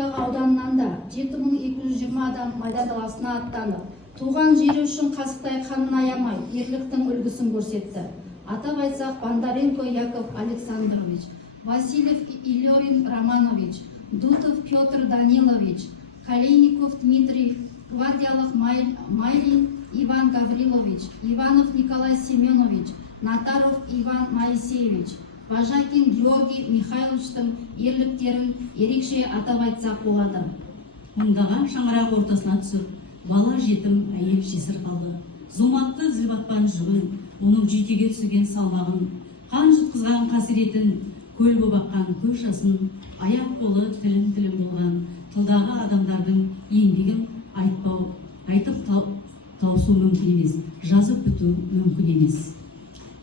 Кербұлақ ауданынан да 7220 адам майдан даласына аттанып, туған жері үшін қасықтай қанын аямай, ерліктің үлгісін көрсетті. Атап айтсақ, Бондаренко Яков Александрович, Васильев Илорин Романович, Дутов Петр Данилович, Калейников Дмитрий, гвардиялық Майлин Иван Гаврилович, Иванов Николай Семенович, Натаров Иван Моисеевич, Важакин Георгий Михайловичтың ерліктерін ерекше атап айтсақ болады. Мыңдаған шаңырақ ортасына түсіп, бала жетім әйел жесір қалды. Зұлматты зілбатпан жүгін, оның жүйкеге түсірген салмағын, қан жұтқызған қасіретін, көл боп аққан көз жасын, аяқ қолы тілім болған тылдағы адамдардың еңбегін айтып таусу мүмкін емес, жазып біту мүмкін емес.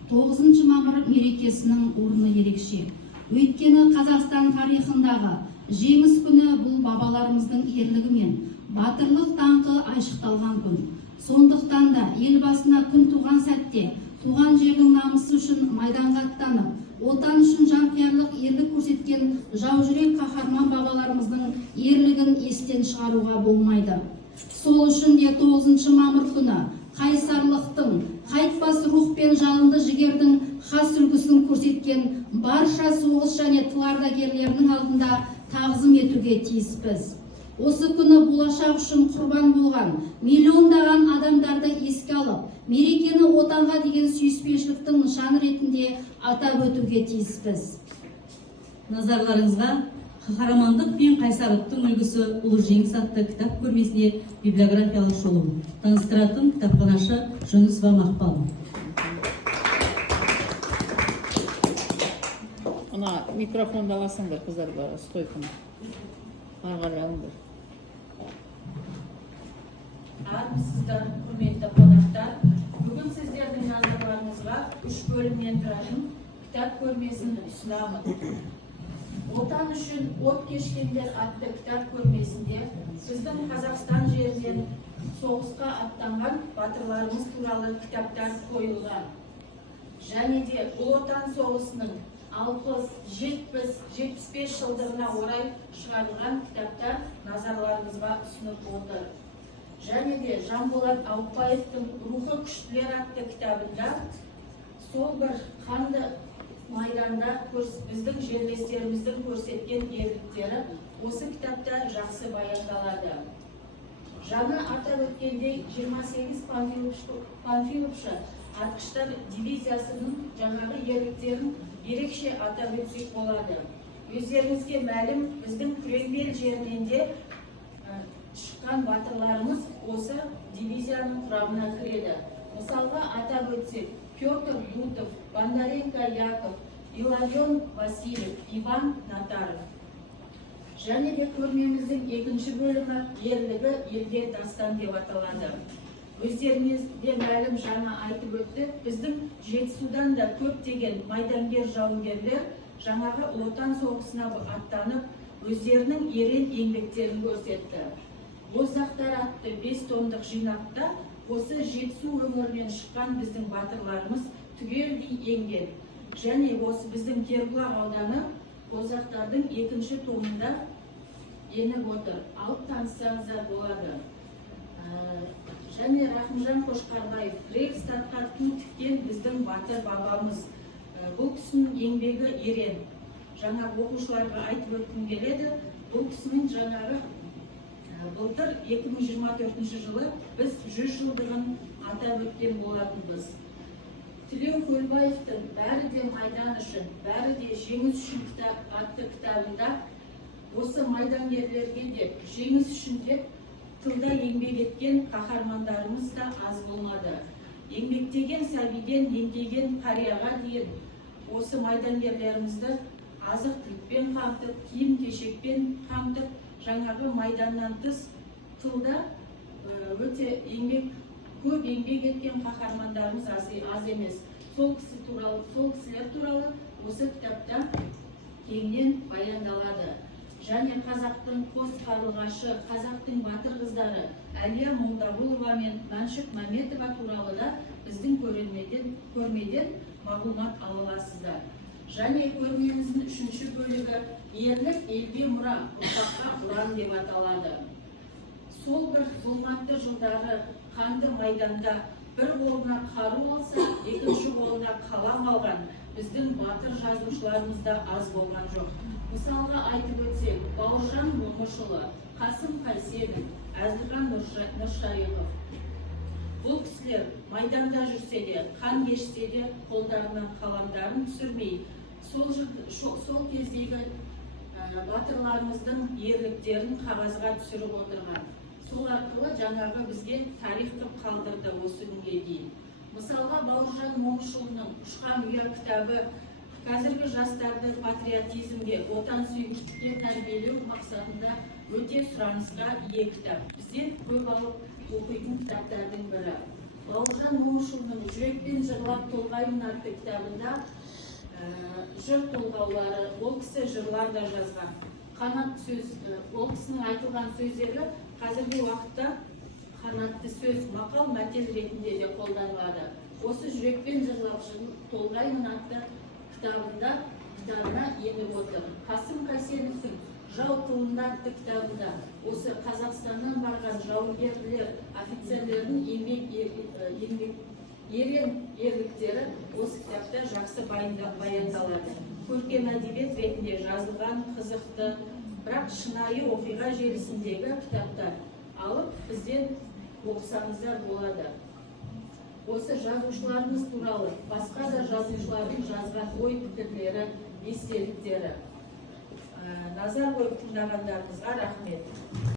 9 мамыр мерекесінің орны ерекше. Өйткені Қазақстан тарихындағы жеңіс күні бұл бабаларымыздың ерлігі мен батырлық даңқы айшықталған күн. Сондықтан да елбасына күн туған сәтте туған жердің намысы үшін майданға аттанып, отан үшін жанқиярлық ерлік көрсеткен жаужүрек қаһарман бабаларымыздың ерлігін естен шығаруға болмайды. Сол үшін де 9 мамыр күні қайсарлықтың, қайтпас рух пен жалынды жігердің хас үлгісін көрсеткен барша соғыс және тыл ардагерлерінің алдында тағзым етуге тиіспіз. Осы күні болашақ үшін құрбан болған миллиондаған адамдарды еске алып, мерекені отанға деген сүйіспеншіліктің нышаны ретінде атап өтуге тиіспіз. Назарларыңызға қаһармандық пен қайсарлықтың үлгісі ұлы жеңіс атты кітап көрмесіне библиографиялық шолу. Таныстыратын кітапханашы Жүнісова Мақпал. Ана микрофонды аласыңдар, қыздар, стойканы. Ағараңдар. Армысыздар, құрметті қонақтар. Бүгін сіздердің назарларыңызға 3 бөлімнен тұратын кітап көрмесін ұсынамын. Отан үшін от кешкендер атты кітап көрмесінде сіздің Қазақстан жерінен соғысқа аттанған батырларымыз туралы кітаптар қойылған. Және де ұлы отан соғысының 60-70-75 жылдығына орай шығарылған кітаптар назарларыңызға ұсынып отыр. Және де Жанболат Аупбаевтың «Рухы күштілер» атты кітабында сол бір қанды майданда біздің жерлестеріміздің көрсеткен ерліктері осы кітапта жақсы баяндалады. Жаңа атап өткендей 28 панфиловшы атқыштар дивизиясының жаңағы ерліктерін ерекше атап өтсек болады. Өздеріңізге мәлім, біздің Күреңбел жерінен де шыққан батырларымыз осы дивизияның құрамына кіреді. Мысалға атап өтсек, Петр Дутов, Бондаренко Яков, Иларион Васильев, Иван Натаров. Және де көрмеміздің екінші бөлімі ерлігі елге дастан деп аталады. Өздеріңізге мәлім жаңа айтып өтті, біздің Жетісудан да көптеген майдангер жауынгерлер жаңағы отан соғысына аттанып, өздерінің ерен еңбектерін көрсетті. Боздақтар атты 5 томдық жинақта осы Жетісу өңірінен шыққан біздің батырларымыз түгелдей енген. Және осы біздің Кербұлақ ауданы Боздақтардың 2-ші томында еніп отыр. Алып таныссаңыздар болады. Және Рахымжан Қошқарбаев, Рейхстагқа ту тіккен біздің батыр бабамыз. Бұл кісінің еңбегі ерен. Жаңа оқушыларға айтып өткім келеді. Бұл кісінің жаңағы былтыр 2024 жылы біз 100 жылдығын атап өткен болатынбыз. Тілеу Көлбаевтың «Бәрі де майдан үшін, бәрі де жеңіс үшін» атты кітабында осы майдангерлерге де жеңіс үшін деп тылда еңбек еткен қаһармандарымыз да аз болмады. Еңбектеген сәбиден еңкейген қарияға дейін осы майдангерлерімізді азық-түлікпен қамтып, киім-кешекпен қамтып, жаңағы майданнан тыс тылда өте көп еңбек еткен қаһармандарымыз аз емес. Сол кісілер туралы осы кітапта кеңінен баяндалады. Және қазақтың қос қарлығашы, қазақтың батыр қыздары Әлия Молдағұлова мен Мәншүк Мәметова туралы да біздің көрмеден мағлұмат ала аласыздар. Және көрмеміздің 3-ші бөлігі ерлік елге мұра, ұрпаққа ұлан деп аталады. Сол бір зұлматты жылдары қанды майданда бір қолына қару алса, екінші қолына қалам алған біздің батыр жазушыларымызда аз болған жоқ. Мысалға айтып өтсек, Бауыржан Момышұлы, Қасым Қайсенов, Әзілхан Нұршайықов. Бұл кісілер майданда жүрсе де, қан кешсе де, қолдарынан қаламдарын түсірмей, сол кездегі батырларымыздың ерліктерін қағазға түсіріп отырған. Сол арқылы жаңағы бізге тарих қылып қалдырды осы күнге дейін. Мысалға, Бауыржан Момышұлының «Ұшқан ұя» кітабы қазіргі жастарды патриотизмге, отансүйгіштікке тәрбиелеу мақсатында өте сұранысқа ие кітап. Бізден көп алып оқитын кітаптардың бірі. Бауыржан Момышұлының «Жүрекпен жырлап толғаймын» атты кітабында жыр толғаулары, ол кісі жырлар да жазған. Қанат сөз, ол кісінің айтылған сөздері қазіргі уақытта қанатты сөз, мақал, мәтел ретінде де қолданылады. Осы «Жүрекпен жырлап толғаймын» атты кітабына еніп отыр. Қасым Қайсеновтың «Жау тылында» атты кітабында осы Қазақстаннан барған жауынгерлер, офицерлердің ерен ерліктері осы кітапта жақсы баяндалады. Көркем әдебиет ретінде жазылған қызықты, бірақ шынайы оқиға желісіндегі кітаптар алып бізден оқысаңыздар болады. Осы жазушыларымыз туралы басқа да жазушылардың жазған ой пікірлері, естеліктері. Назар қойып тыңдағандарыңызға рахмет.